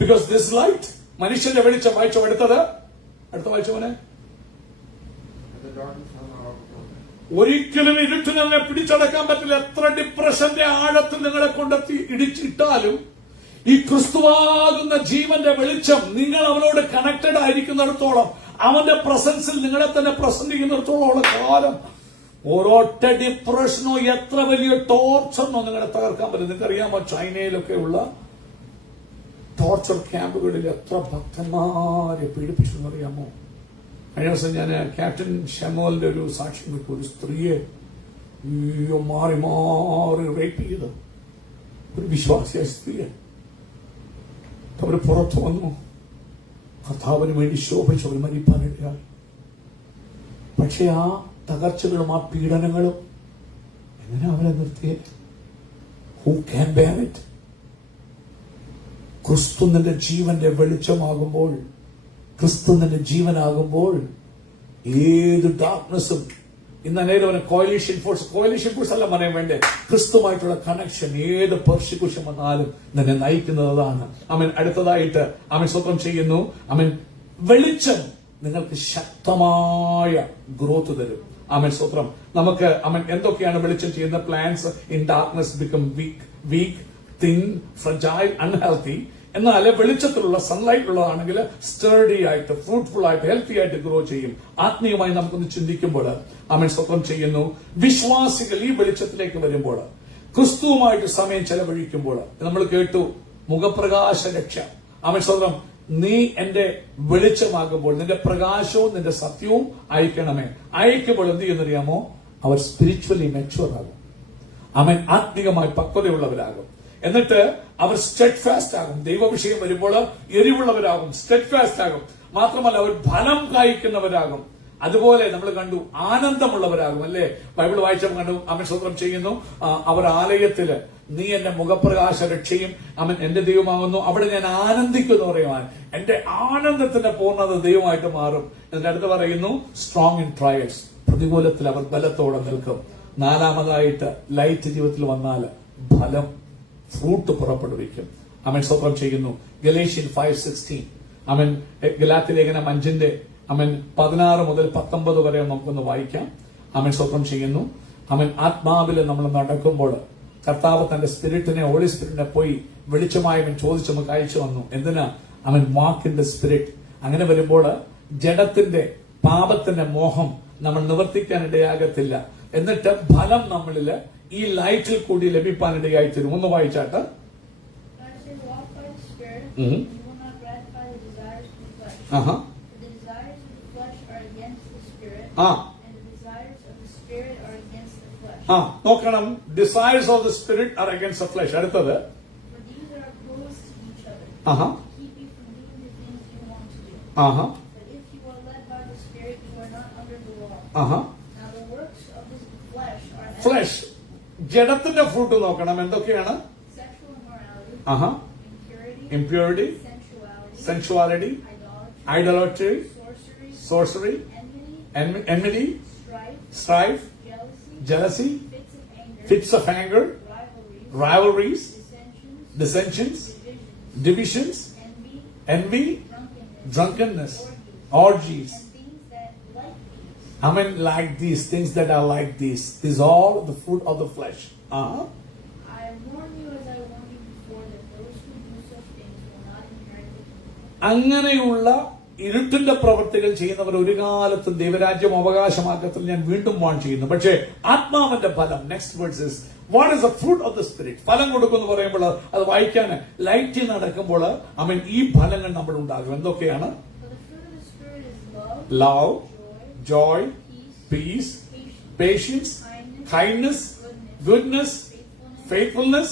ബിക്കോസ് ദിസ് ലൈറ്റ്, മനുഷ്യന്റെ വെളിച്ചം. വായിച്ചോ അടുത്ത വായിച്ചവനെ. ഒരിക്കലും ഇരുട്ടിനെ പിടിച്ചടക്കാൻ പറ്റില്ല. എത്ര ഡിപ്രഷന്റെ ആഴത്തിൽ നിങ്ങളെ കൊണ്ടെത്തി ഇടിച്ചിട്ടാലും ഈ ക്രിസ്തുവാകുന്ന ജീവന്റെ വെളിച്ചം നിങ്ങൾ അവനോട് കണക്റ്റഡ് ആയിരിക്കുന്നിടത്തോളം, അവന്റെ പ്രസൻസിൽ നിങ്ങളെ തന്നെ പ്രസന്റ് ചെയ്യുന്നിടത്തോളം കാലം ഓരോറ്റ ഡിപ്രഷനോ എത്ര വലിയ ടോർച്ചറിനോ നിങ്ങളെ തകർക്കാൻ പറ്റും. നിങ്ങൾക്കറിയാമോ ചൈനയിലൊക്കെ ഉള്ള ടോർച്ചർ ക്യാമ്പുകളിൽ എത്ര ഭക്തന്മാരെ പീഡിപ്പിച്ചെന്നറിയാമോ? കഴിഞ്ഞ ദിവസം ഞാൻ ക്യാപ്റ്റൻ ഷെമോലിന്റെ ഒരു സാക്ഷ്യം വിട്ടു. ഒരു സ്ത്രീയെ മാറി മാറി റേപ്പ് ചെയ്ത്, ഒരു വിശ്വാസിയായ സ്ത്രീയെ അവർ പുറത്തു വന്നു. കർത്താവിന് വേണ്ടി ശോഭിച്ച് അവർ മരിപ്പാനിടയായി. പക്ഷെ ആ തകർച്ചകളും ആ പീഡനങ്ങളും എങ്ങനെ അവരെ നിർത്തിയേ? Who can bear it? ക്രിസ്തു നിന്റെ ജീവന്റെ വെളിച്ചമാകുമ്പോൾ, ക്രിസ്തു നിന്റെ ജീവനാകുമ്പോൾ ഏത് ഡാർക്ക്നെസ്സും ഇന്ന് അനേകം കോയലീഷൻ ഫോഴ്സ് അല്ല പറയാൻ വേണ്ടേ, ക്രിസ്തുമായിട്ടുള്ള കണക്ഷൻ, ഏത് പെർസിക്യൂഷൻ വന്നാലും നിന്നെ നയിക്കുന്നത് അതാണ്. അവൻ അടുത്തതായിട്ട് അവൻ സ്വന്തം ചെയ്യുന്നു. അവൻ വെളിച്ചം നിങ്ങൾക്ക് ശക്തമായ ഗ്രോത്ത് തരും. അവൻ സ്വത്രം നമുക്ക് അവൻ എന്തൊക്കെയാണ് വെളിച്ചം ചെയ്യുന്ന plants in darkness become weak thin fragile unhealthy. എന്നാൽ വെളിച്ചത്തിലുള്ള സൺലൈറ്റ് ഉള്ളതാണെങ്കിൽ സ്റ്റേർഡി ആയിട്ട്, ഫ്രൂട്ട്ഫുൾ ആയിട്ട്, ഹെൽത്തി ആയിട്ട് ഗ്രോ ചെയ്യും. ആത്മീയമായി നമുക്കൊന്ന് ചിന്തിക്കുമ്പോൾ അവൻ സ്വന്തം ചെയ്യുന്നു. വിശ്വാസികൾ ഈ വെളിച്ചത്തിലേക്ക് വരുമ്പോൾ, ക്രിസ്തുവുമായിട്ട് സമയം ചെലവഴിക്കുമ്പോൾ, നമ്മൾ കേട്ടു മുഖപ്രകാശ രക്ഷ. അവൻ സ്വന്തം നീ എന്റെ വെളിച്ചമാകുമ്പോൾ നിന്റെ പ്രകാശവും നിന്റെ സത്യവും അയക്കണമേ. അയക്കുമ്പോൾ എന്ത് ചെയ്യുന്നറിയാമോ? അവർ സ്പിരിച്വലി മെച്യൂർ ആകും. അവൻ ആത്മീകമായി പക്വതയുള്ളവരാകും. എന്നിട്ട് അവർ സ്റ്റെഡ് ഫാസ്റ്റ് ആകും. ദൈവവിഷയം വരുമ്പോൾ എരിവുള്ളവരാകും, സ്റ്റെഡ് ഫാസ്റ്റ് ആകും. മാത്രമല്ല അവർ ഫലം കായ്ക്കുന്നവരാകും. അതുപോലെ നമ്മൾ കണ്ടു ആനന്ദമുള്ളവരാകും. അല്ലേ? ബൈബിൾ വായിച്ചപ്പോൾ കണ്ടു അവൻ സ്വന്തം ചെയ്യുന്നു. അവർ ആലയത്തില് നീ എന്റെ മുഖപ്രകാശ രക്ഷയും അവൻ എന്റെ ദൈവമാകുന്നു, അവിടെ ഞാൻ ആനന്ദിക്കുന്നു പറയുവാൻ. എന്റെ ആനന്ദത്തിന്റെ പൂർണ്ണത ദൈവമായിട്ട് മാറും. എന്നിട്ട് അടുത്ത് പറയുന്നു സ്ട്രോങ് ഇൻ ട്രയൽസ്, പ്രതികൂലത്തിൽ അവർ ബലത്തോടെ നിൽക്കും. നാലാമതായിട്ട് ലൈറ്റ് ജീവിതത്തിൽ വന്നാൽ ഫലം, ഫ്രൂട്ട് പുറപ്പെടുവിക്കും. അവൻ സ്വന്തം ചെയ്യുന്നു. ഗലേഷ്യൻ 5:16 അവൻ ഗലാത്യ ലേഖനം 5 അവൻ 16 മുതൽ 19 വരെ നമുക്കൊന്ന് വായിക്കാം. അവൻ സ്വന്തം ചെയ്യുന്നു. അവൻ ആത്മാവില് നമ്മൾ നടക്കുമ്പോൾ കർത്താവ് തന്റെ സ്പിരിറ്റിനെ, ഹോളി സ്പിരിറ്റിനെ പോയി വെളിച്ചമായവൻ ചോദിച്ച് നമുക്ക് അയച്ചു വന്നു. എന്തിനാ? അവൻ വാക്ക് ഇൻ ദ സ്പിരിറ്റ്. അങ്ങനെ വരുമ്പോൾ ജഡത്തിന്റെ പാപത്തിന്റെ മോഹം നമ്മൾ നിവർത്തിക്കാൻ ഇടയാകത്തില്ല. എന്നിട്ട് ഫലം നമ്മളില് ഈ ലൈറ്റിൽ കൂടി ലഭിക്കാനിടയായി തീരും. ഒന്ന് വായിച്ചാട്ട്. God said, walk by the Spirit, Mhm. and you will not gratify the desires of the flesh. Aaha. For the desires of the flesh are against the Spirit, ആ and the desires of the Spirit are against the flesh. ആ നോക്കണം. Desires of the spirit are against the flesh. അടുത്തത്. For these are opposed to each other, ആഹാ. to keep you from doing the things you want to do. Aaha. But if you are led by the Spirit, you are not under the law. ആഹാ. Now the works of the flesh are flesh, ജഡത്തിന്റെ ഫ്രൂട്ട് നോക്കണം. എന്തൊക്കെയാണ്? sexual immorality, ആഹാ. impurity, impurity, sensuality, sensuality, idolatry, idolatry, sorcery, sorcery, enmity, strife, strife, jealousy, fits of anger, rivalries, rivalries, dissensions, dissensions, divisions, divisions, envy, envy, drunkenness, drunkenness, orgies. and things that like these. I mean, like these things that are like these. These are all the fruit of the flesh. I warn you as I warned you before that those who do such things will not inherit the kingdom. അങ്ങനെയുള്ള ഇരുട്ടിന്റെ പ്രവൃത്തികൾ ചെയ്യുന്നവർ ഒരു കാലത്തും ദൈവരാജ്യം അവകാശമാക്കത്തിൽ ഞാൻ വീണ്ടും വാൺ ചെയ്യുന്നു. പക്ഷേ ആത്മാവിന്റെ ഫലം, next words, what is the fruit of the spirit? ഫലം കൊടുക്കുമെന്ന് പറയുമ്പോൾ അത് വായിക്കാൻ ലൈറ്റിൽ നടക്കുമ്പോൾ ഈ ഫലങ്ങൾ നമ്മൾ ഉണ്ടാകും. എന്തൊക്കെയാണ്? For the fruit of the Spirit is love, love, joy, joy, peace, peace, patience, patience, kindness, kindness, goodness, faithfulness,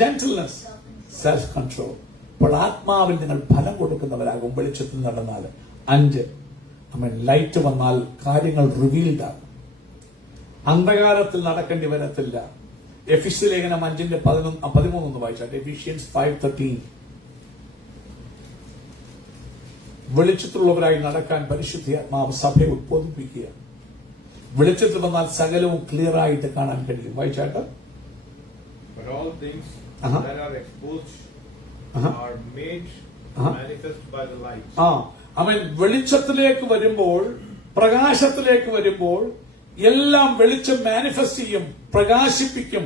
gentleness, self-control. അപ്പോൾ ആത്മാവിൽ നിങ്ങൾ ഫലം കൊടുക്കുന്നവരാകും വെളിച്ചത്തിൽ നടന്നാൽ. 5, ലൈറ്റ് വന്നാൽ കാര്യങ്ങൾ റിവീൽഡ് ആകും. അന്ധകാരത്തിൽ നടക്കേണ്ടി വരത്തില്ല. എഫീസ്യ ലേഖനം 5:13 വായിച്ചാട്ടെ. എഫീഷ്യൻസ് 5:13. വെളിച്ചത്തിലുള്ളവരായി നടക്കാൻ പരിശുദ്ധാത്മാവ് സഭയെ ഉദ്ബോധിപ്പിക്കുക. വെളിച്ചത്തിൽ വന്നാൽ സകലവും ക്ലിയർ ആയിട്ട് കാണാൻ കഴിയും. വായിച്ചാട്ട്. But all things Uh-huh. that are exposed Uh-huh. are made Uh-huh. manifest by the light. വെളിച്ചത്തിലേക്ക് വരുമ്പോൾ, പ്രകാശത്തിലേക്ക് വരുമ്പോൾ എല്ലാം വെളിച്ചം മാനിഫെസ്റ്റ് ചെയ്യും, പ്രകാശിപ്പിക്കും.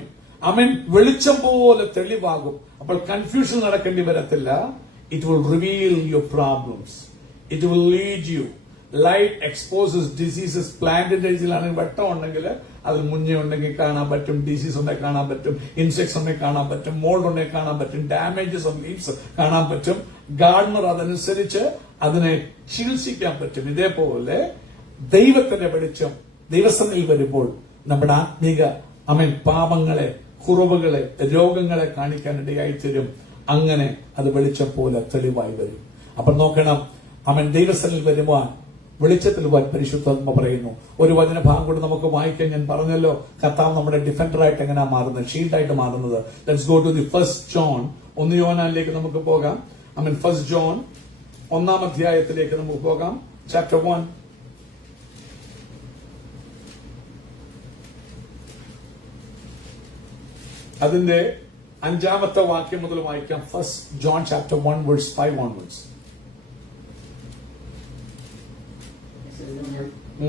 വെളിച്ചം പോലെ തെളിവാകും. അപ്പോൾ കൺഫ്യൂഷൻ നടക്കേണ്ടി വരത്തില്ല. It will reveal your problems. It will lead you. Light exposes diseases. പ്ലാന്റിന്റെ ഇതിലാണെങ്കിൽ വെട്ടം ഉണ്ടെങ്കിൽ അതിൽ മുഞ്ഞ ഉണ്ടെങ്കിൽ കാണാൻ പറ്റും, ഡിസീസ് ഉണ്ടെങ്കിൽ കാണാൻ പറ്റും, ഇൻസെക്ട്സ് ഉണ്ടെങ്കിൽ കാണാൻ പറ്റും, മോൾഡ് ഉണ്ടെങ്കിൽ കാണാൻ പറ്റും, ഡാമേജസ് ഓഫ് ലീവ്സ് കാണാൻ പറ്റും. ഗാർഡനർ അതനുസരിച്ച് അതിനെ ചികിത്സിക്കാൻ പറ്റും. ഇതേപോലെ ദൈവത്തിന്റെ വെളിച്ചം ദൈവസന്നിധിയിൽ വരുമ്പോൾ നമ്മുടെ ആത്മീക പാപങ്ങളെ, കുറവുകളെ, രോഗങ്ങളെ കാണിക്കാനിടയായി തരും. അങ്ങനെ അത് വെളിച്ചം പോലെ തെളിവായി വരും. അപ്പൊ നോക്കണം, ദൈവസന്നിധിയിൽ വരുവാൻ, വെളിച്ചത്തിൽ വരുവാൻ പരിശുദ്ധാത്മ പറയുന്നു. ഒരു വചനഭാഗം കൂടി നമുക്ക് വായിക്കാൻ ഞാൻ പറഞ്ഞല്ലോ. കർത്താവ് നമ്മുടെ ഡിഫൻഡറായിട്ട് എങ്ങനെയാ മാറുന്നത്, ഷീൽഡായിട്ട് മാറുന്നത്. Let's go to the 1 John. 1 യോഹന്നാനിലേക്ക് നമുക്ക് പോകാം. 1 John 1-ാം അധ്യായത്തിലേക്ക് നമുക്ക് പോകാം. ചാപ്റ്റർ 1. അതിന്റെ 5-ാമത്തെ വാക്യം മുതൽ വായിക്കാം. 1 John chapter 1 verse 5 onwards.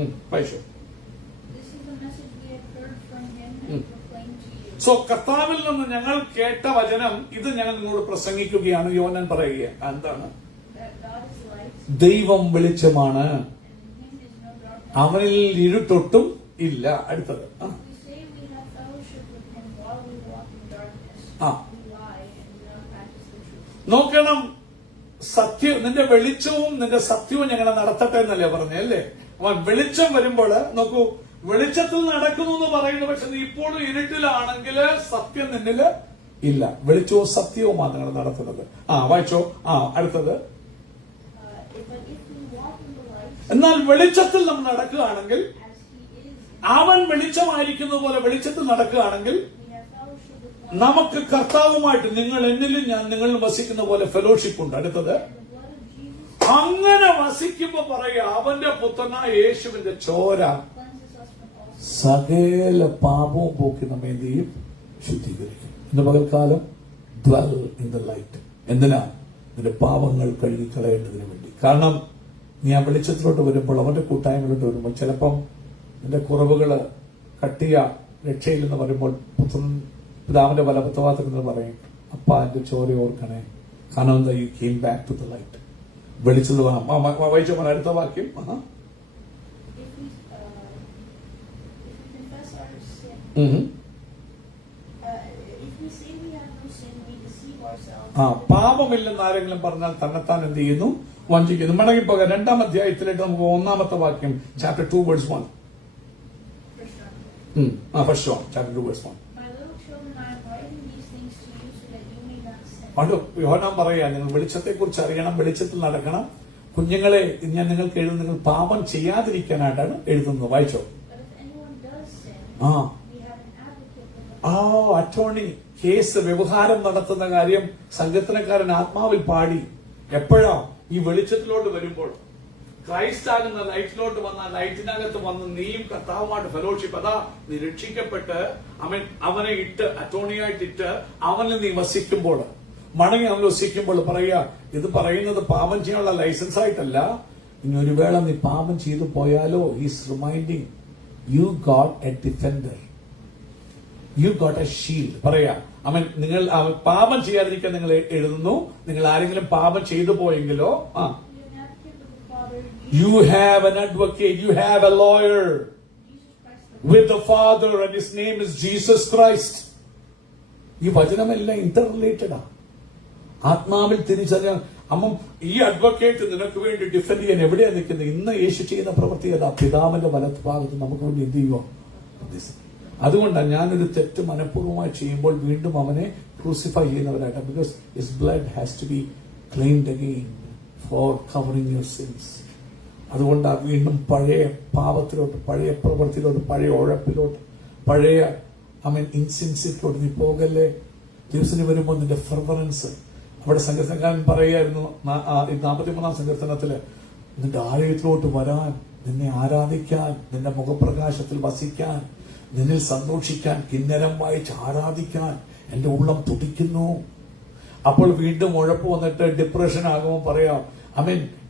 This is the message we have heard from him and proclaimed to you. So കർത്താവിൽ നിന്ന് ഞങ്ങൾ കേട്ട വചനം ഇത് ഞങ്ങൾ നിങ്ങളോട് പ്രസംഗിക്കുകയാണ്. യോഹന്നാൻ പറയുക എന്താണ്? That God is light, ദൈവം വെളിച്ചമാണ്, and in him is no darkness. അവനിൽ ഇരുട്ടൊട്ടും ഇല്ല. അടുത്തത്. If we say we have fellowship with him while we walk in darkness, Ah. we lie and do not practice the truth. നോക്കണം, സത്യം, നിന്റെ വെളിച്ചവും നിന്റെ സത്യവും ഞങ്ങളെ നടത്തട്ടെ എന്നല്ലേ പറഞ്ഞേ, അല്ലേ? വെളിച്ചം വരുമ്പോൾ നോക്കൂ, വെളിച്ചത്തിൽ നടക്കുന്നു എന്ന് പറയുന്നു. പക്ഷെ നീ ഇപ്പോഴും ഇരുട്ടിലാണെങ്കിൽ സത്യം നിന്നില് ഇല്ല. വെളിച്ചവും സത്യവുമാണ് നിങ്ങൾ നടത്തുന്നത്. വായിച്ചോ. അടുത്തത്. But if we walk in the light, എന്നാൽ വെളിച്ചത്തിൽ നമ്മൾ നടക്കുകയാണെങ്കിൽ, as he is, അവൻ വെളിച്ചമായിരിക്കുന്ന പോലെ വെളിച്ചത്തിൽ നടക്കുകയാണെങ്കിൽ we have fellowship with one നമുക്ക് കർത്താവുമായിട്ട്, നിങ്ങൾ എന്നിലും ഞാൻ നിങ്ങളിലും വസിക്കുന്ന പോലെ ഫെലോഷിപ്പ് ഉണ്ട്. അടുത്തത്. another. The blood of Jesus അങ്ങനെ വസിക്കുമ്പോ പറയുക, അവന്റെ പുത്രനായ യേശുവിന്റെ ചോര cleanses us from all sin. സകല പാപവും പോക്കി നമ്മെ എന്ത് ചെയ്യും? ശുദ്ധീകരിക്കും. ഇന്ന് പകൽക്കാലം dwell in the light. എന്തിനാ? നിന്റെ പാപങ്ങൾ കഴുകിക്കളയേണ്ടതിന് വേണ്ടി. കാരണം നീ ആ വെളിച്ചത്തിലോട്ട് വരുമ്പോൾ, അവന്റെ കൂട്ടായ്മയിലോട്ട് വരുമ്പോൾ, ചിലപ്പം നിന്റെ കുറവുകള് കട്ടിയ രക്ഷയിൽ എന്ന് പറയുമ്പോൾ പിതാവിന്റെ വലപത്തവാദത്തിൽ പറയും, അപ്പ എന്റെ ചോര ഓർക്കണേ, കാരണം എന്താ? You came back to the light. വെളിച്ചത് വായിച്ചോ. അടുത്ത വാക്യം. If we confess our sin, ourselves. പാപമില്ലെന്ന് ആരെങ്കിലും പറഞ്ഞാൽ തന്നെത്താൻ എന്ത് ചെയ്യുന്നു? വഞ്ചിക്കുന്നു. മടങ്ങിപ്പോക 2-ാം അധ്യായത്തിലേക്ക് നമുക്ക് 1-ാമത്തെ വാക്യം, chapter 2 verse 1. First John, chapter 2 verse 1. My little children, I am writing these things to you so that you may not sin. പണ്ട് യോഹന്നാൻ പറയാ, നിങ്ങൾ വെളിച്ചത്തെ കുറിച്ച് അറിയണം, വെളിച്ചത്തിൽ നടക്കണം. കുഞ്ഞുങ്ങളെ, ഞാൻ നിങ്ങൾക്ക് എഴുതുന്നത് നിങ്ങൾ പാപം ചെയ്യാതിരിക്കാനായിട്ടാണ് എഴുതുന്നത്. വായിച്ചോ. But if anyone does sin, ആ we have an advocate with the attorney case വ്യവഹാരം നടത്തുന്ന കാര്യം സങ്കീർത്തനക്കാരൻ ആത്മാവിൽ പാടി. എപ്പോഴാ? ഈ വെളിച്ചത്തിലോട്ട് വരുമ്പോൾ. ക്രൈസ്റ്റ് ആകുന്ന ലൈറ്റിലോട്ട് വന്ന ലൈറ്റിനകത്ത് വന്ന് നീയും കർത്താവുമായിട്ട് ഫെലോഷിപ്പ്. അതാ നീ രക്ഷിക്കപ്പെട്ട് അവനെ ഇട്ട് അറ്റോണിയായിട്ടിട്ട് അവനിൽ നീ വസിക്കുമ്പോൾ, മടങ്ങി അവൻ വസിക്കുമ്പോൾ പറയാ, ഇത് പറയുന്നത് പാപം ചെയ്യാനുള്ള ലൈസൻസ് ആയിട്ടല്ല. ഇനി ഒരു വേള നീ പാപം ചെയ്തു പോയാലോ, is reminding you got A defender, you got A shield. പറയാ നിങ്ങൾ പാപം ചെയ്യാതിരിക്കാൻ നിങ്ങൾ എഴുതുന്നു. നിങ്ങൾ ആരെങ്കിലും പാപം ചെയ്തു പോയെങ്കിലോ you have an advocate, you have a lawyer with the Father, and his name is Jesus Christ. ഈ വചനമെല്ലാം ഇന്റർ റിലേറ്റഡാ. ആത്മാവിൽ തിരിച്ചറിയാൻ ഈ അഡ്വക്കേറ്റ് നിനക്ക് വേണ്ടി ഡിഫെൻഡ് ചെയ്യാൻ എവിടെയാ നിൽക്കുന്നത്? ഇന്ന് യേശു ചെയ്യുന്ന പ്രവൃത്തി ഏതാ? പിതാവിന്റെ വലത്ത് ഭാഗത്ത് നമുക്ക് വേണ്ടി എന്ത് ചെയ്യുക? അതുകൊണ്ടാണ് ഞാനൊരു തെറ്റ് മനഃപൂർവ്വമായി ചെയ്യുമ്പോൾ വീണ്ടും അവനെ ക്രൂസിഫൈ ചെയ്യുന്നവരായിട്ട്. Because his blood has to be claimed again for covering your sins. അതുകൊണ്ടാണ് വീണ്ടും പഴയ പാപത്തിലോട്ട്, പഴയ പ്രവൃത്തിയിലോട്ട്, പഴയ ഉഴപ്പിലോട്ട്, പഴയ ഇൻസിൻസിറ്റിലോട്ട് നീ പോകല്ലേ. ദിവസത്തിന് വരുമ്പോൾ നിന്റെ ഫെർവറൻസ്. അവിടെ സങ്കീർത്തനക്കാരൻ പറയായിരുന്നു 43-ാം സങ്കീർത്തനത്തില്, നിന്റെ ആലയത്തിലോട്ട് വരാൻ, നിന്നെ ആരാധിക്കാൻ, നിന്റെ മുഖപ്രകാശത്തിൽ വസിക്കാൻ, നിന്നിൽ സന്തോഷിക്കാൻ, കിന്നരം വായിച്ച് ആരാധിക്കാൻ എന്റെ ഉള്ളം തുടിക്കുന്നു. അപ്പോൾ വീണ്ടും ഉഴപ്പ് വന്നിട്ട് ഡിപ്രഷൻ ആകുമ്പോൾ പറയാം,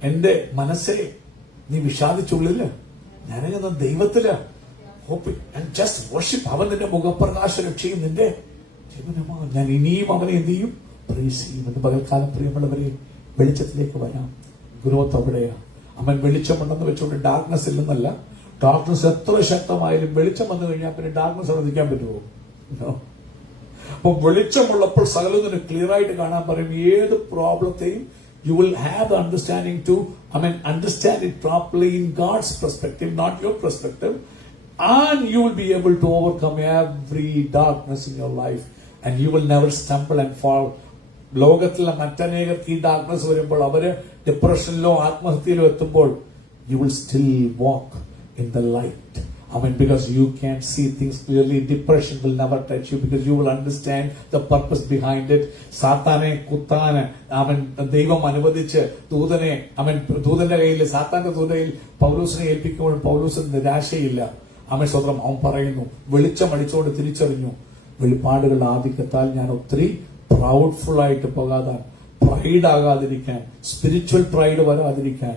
എന്റെ മനസ്സേ നീ വിഷാദിച്ചുള്ളില്ല, ഞാനങ്ങ് ദൈവത്തില് ഹോപ്പ് ആൻഡ് ജസ്റ്റ് വർഷിപ്പ്. അവൻ നിന്റെ മുഖപ്രകാശ രക്ഷയും നിന്റെ ജീവനമാണ്. ഞാൻ ഇനിയും അവനെ എന്ത് ചെയ്യും? പ്രൈസ് ചെയ്യും. എന്ന് പകൽക്കാലം പ്രിയമുള്ളവരെ, വെളിച്ചത്തിലേക്ക് വരാം. ഗ്രോത്ത് അവിടെയാ. വെളിച്ചമുണ്ടെന്ന് വെച്ചുകൊണ്ട് ഡാർക്ക്നെസ് ഇല്ലെന്നല്ല. ഡാർക്ക്നെസ് എത്ര ശക്തമായാലും വെളിച്ചം വന്നു കഴിഞ്ഞാൽ പിന്നെ ഡാർക്ക്നെസ് അവിടെ നിൽക്കാൻ പറ്റുമോ? അപ്പൊ വെളിച്ചമുള്ളപ്പോൾ സകലതിന് ക്ലിയർ ആയിട്ട് കാണാൻ പറയും. ഏത് പ്രോബ്ലത്തെയും you will have the understanding to understand it properly in God's perspective, not your perspective, and you will be able to overcome every darkness in your life, and you will never stumble and fall. ലോകത്തിലെ മറ്റനേകർക്ക് ഈ ഡാർക്ക്നെസ് വരുമ്പോൾ, അവര് ഡിപ്രഷനിലോ ആത്മഹത്യയിലോ എത്തുമ്പോൾ, you will still walk in the light. Because you can't see things clearly. Depression will never touch you because you will understand the purpose behind it. സാത്താനെ കുത്താന് ദൈവം അനുവദിച്ച് ദൂതന്റെ കയ്യിൽ, സാത്താന്റെ ദൂതന്റെ കയ്യിൽ പൗലോസിനെ ഏൽപ്പിക്കുമ്പോൾ പൗലോസിന് നിരാശയില്ല. സ്വന്തം അവൻ പറയുന്നു, വെളിച്ചം അടിച്ചുകൊണ്ട് തിരിച്ചറിഞ്ഞു, വെളിപ്പാടുകളുടെ ആധിക്യത്താൽ ഞാൻ ഒത്തിരി പ്രൗഡ്ഫുൾ ആയിട്ട് പോകാതാൻ, പ്രൈഡ് ആകാതിരിക്കാൻ, സ്പിരിച്വൽ പ്രൈഡ് വരാതിരിക്കാൻ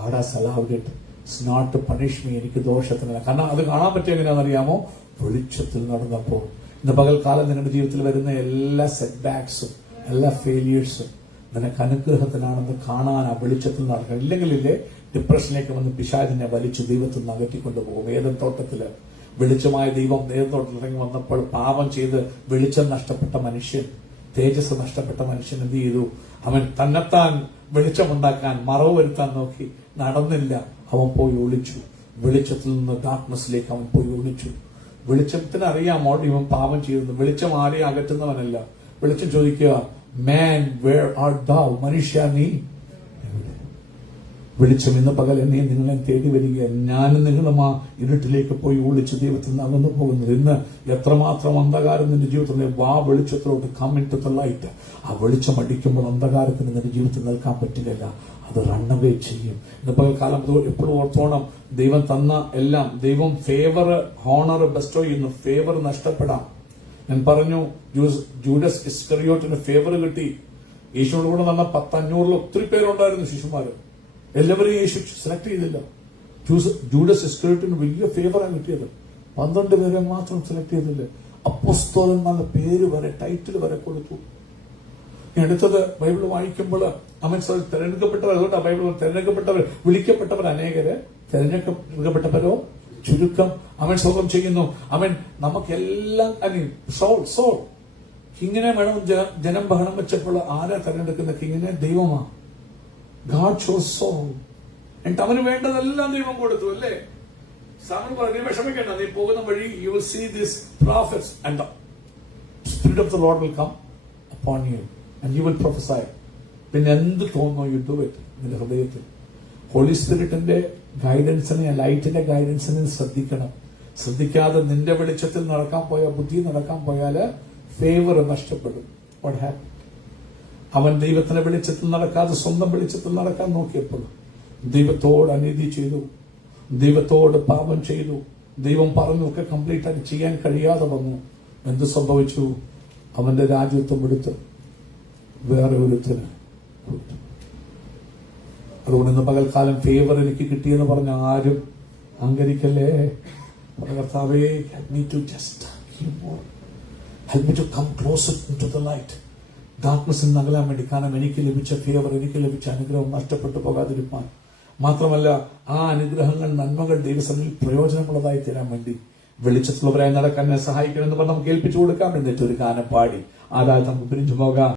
God has allowed it. It's not to punish me. എനിക്ക് ദോഷത്തിനല്ല. കാരണം അത് കാണാൻ പറ്റിയ എങ്ങനെയാണെന്നറിയാമോ? വെളിച്ചത്തിൽ നടന്നപ്പോൾ. ഇന്ന് പകൽക്കാലം നിങ്ങളുടെ ജീവിതത്തിൽ വരുന്ന എല്ലാ സെറ്റ് ബാക്സും, എല്ലാ ഫെയിലിയേഴ്സും നിനക്ക് അനുഗ്രഹത്തിനാണെന്ന് കാണാൻ ആ വെളിച്ചത്തിൽ നടക്കണം. ഇല്ലെങ്കിലില്ലേ ഡിപ്രഷനിലേക്ക് വന്ന് പിശാചിനെ വലിച്ചു ദൈവത്തിൽ നിന്ന് അകറ്റിക്കൊണ്ടുപോകും. ഏതൻ തോട്ടത്തില് വെളിച്ചമായ ദൈവം ഏതൻ തോട്ടത്തിലിറങ്ങി വന്നപ്പോൾ പാപം ചെയ്ത് വെളിച്ചം നഷ്ടപ്പെട്ട മനുഷ്യൻ, തേജസ് നഷ്ടപ്പെട്ട മനുഷ്യൻ എന്ത് ചെയ്തു? അവൻ തന്നെത്താൻ വെളിച്ചമുണ്ടാക്കാൻ, മറവ് വരുത്താൻ നോക്കി, നടന്നില്ല. അവൻ പോയി ഒളിച്ചു. വെളിച്ചത്തിൽ നിന്ന് ഡാർക്ക്നെസ്സിലേക്ക് അവൻ പോയി ഒളിച്ചു. വെളിച്ചത്തിന് അറിയാമോ ഇവൻ പാപം ചെയ്യുന്നു? വെളിച്ചം ആരെയും അകറ്റുന്നവനല്ല. വെളിച്ചം ചോദിക്കുക, മാൻ വേർ ആർ ദൗ? മനുഷ്യ നീ എവിടെ? വെളിച്ചം ഇന്ന് പകൽ എന്നെയും നിങ്ങളെ തേടി വരികയാണ്. ഞാനും നിങ്ങളും ആ ഇരുട്ടിലേക്ക് പോയി ഒളിച്ച് ദൈവത്തിൽ നിന്ന് അകന്നു പോകുന്നത്. ഇന്ന് എത്രമാത്രം അന്ധകാരം നിന്റെ ജീവിതത്തിൽ, വാ വെളിച്ചത്തിലോട്ട്, come in to the light. ആ വെളിച്ചം അടിക്കുമ്പോൾ അന്ധകാരത്തിന് നിന്റെ ജീവിതത്തിൽ നിൽക്കാൻ പറ്റില്ല. അത് റണ്ണവേ ചെയ്യും. ഇന്ന് പകൽക്കാലം എപ്പോഴും ഓർത്തോണം, ദൈവം തന്ന എല്ലാം, ദൈവം ഫേവർ, ഹോണർ ബെസ്റ്റോ ചെയ്യുന്നു. ഫേവർ നഷ്ടപ്പെടാം. ഞാൻ പറഞ്ഞു, ജൂഡസ് ഇസ്കറിയോട്ടിന് ഫേവർ കിട്ടി. യേശുവിനോട് കൂടെ വന്ന 500 ഒത്തിരി പേരുണ്ടായിരുന്നു ശിശുമാര്. എല്ലാവരെയും യേശു സെലക്ട് ചെയ്തില്ല. ജൂഡസ് ഇസ്കറിയോട്ടിന് വലിയ ഫേവറാണ് കിട്ടിയത്. 12 പേരെ മാത്രം സെലക്ട് ചെയ്തില്ല. അപ്പോസ്തലന്മാരുടെ പേര് വരെ, ടൈറ്റിൽ വരെ കൊടുത്തു. അടുത്തത് ബൈബിൾ വായിക്കുമ്പോൾ തെരഞ്ഞെടുക്കപ്പെട്ടവർ, അതുകൊണ്ടാണ് ബൈബിൾ തെരഞ്ഞെടുക്കപ്പെട്ടവർ, വിളിക്കപ്പെട്ടവർ അനേകര്, തെരഞ്ഞെടുക്കപ്പെട്ടവരോ ചുരുക്കം. സ്വന്തം ചെയ്യുന്നു. നമുക്കെല്ലാം സോൾ കിങ്ങിനെ വേണം ജനം ബഹളം വെച്ചപ്പോൾ ആരാ തെരഞ്ഞെടുക്കുന്ന കിങ്ങിനെ? ദൈവമാ. God chose Saul. എന്നിട്ട് അവന് വേണ്ടതെല്ലാം ദൈവം കൊടുത്തു അല്ലേ? സാമൂഹ്യ പറഞ്ഞു, വിഷമിക്കണ്ട, നീ പോകുന്ന വഴി you will see this prophets and the spirit of the lord will come upon you and you will prophesy. പിന്നെ എന്ത് തോന്നുന്നു യു ഡു ഇറ്റ്. നിന്റെ ഹൃദയത്തിൽ ഹോളി സ്പിരിറ്റിന്റെ ഗൈഡൻസിനെ, ലൈറ്റിന്റെ ഗൈഡൻസിനെ ശ്രദ്ധിക്കണം. ശ്രദ്ധിക്കാതെ നിന്റെ വെളിച്ചത്തിൽ നടക്കാൻ പോയാൽ, ബുദ്ധി നടക്കാൻ പോയാല് ഫേവർ നഷ്ടപ്പെടും. What happen? അവൻ ദൈവത്തിന്റെ വെളിച്ചത്തിൽ നടക്കാതെ സ്വന്തം വെളിച്ചത്തിൽ നടക്കാൻ നോക്കിയപ്പോൾ ദൈവത്തോട് അനീതി ചെയ്തു, ദൈവത്തോട് പാപം ചെയ്തു, ദൈവം പറഞ്ഞൊക്കെ കംപ്ലീറ്റ് ആയിട്ട് ചെയ്യാൻ കഴിയാതെ വന്നു. എന്ത് സംഭവിച്ചു? അവന്റെ രാജ്യത്വം എടുത്ത് വേറെ ഒരുത്തിന് കൊടുത്തു. അതുകൊണ്ട് ഇന്ന് പകൽക്കാലം ഫേവർ എനിക്ക് കിട്ടിയെന്ന് പറഞ്ഞ ആരും അഹങ്കരിക്കല്ലേ. കർത്താവേ, help me to just help me to come closer into the light. ഡാർക്ക്നെസ്സിൽ നിന്ന് അകലാൻ വേണ്ടി. കാരണം എനിക്ക് ലഭിച്ച ഫേവർ, എനിക്ക് ലഭിച്ച അനുഗ്രഹം നഷ്ടപ്പെട്ടു പോകാതിരിക്കാൻ, മാത്രമല്ല ആ അനുഗ്രഹങ്ങൾ, നന്മകൾ ദൈവസഭയിൽ പ്രയോജനമുള്ളതായി തീരാൻ വേണ്ടി വെളിച്ചത്തുള്ളവരായി നടക്കാൻ എന്നെ സഹായിക്കണമെന്ന് പറഞ്ഞ് നമുക്ക് ഏൽപ്പിച്ചു കൊടുക്കാം. എന്നിട്ട് ഒരു ഗാനം പാടി ആരാധന നമുക്ക് പിരിഞ്ഞു പോകാം.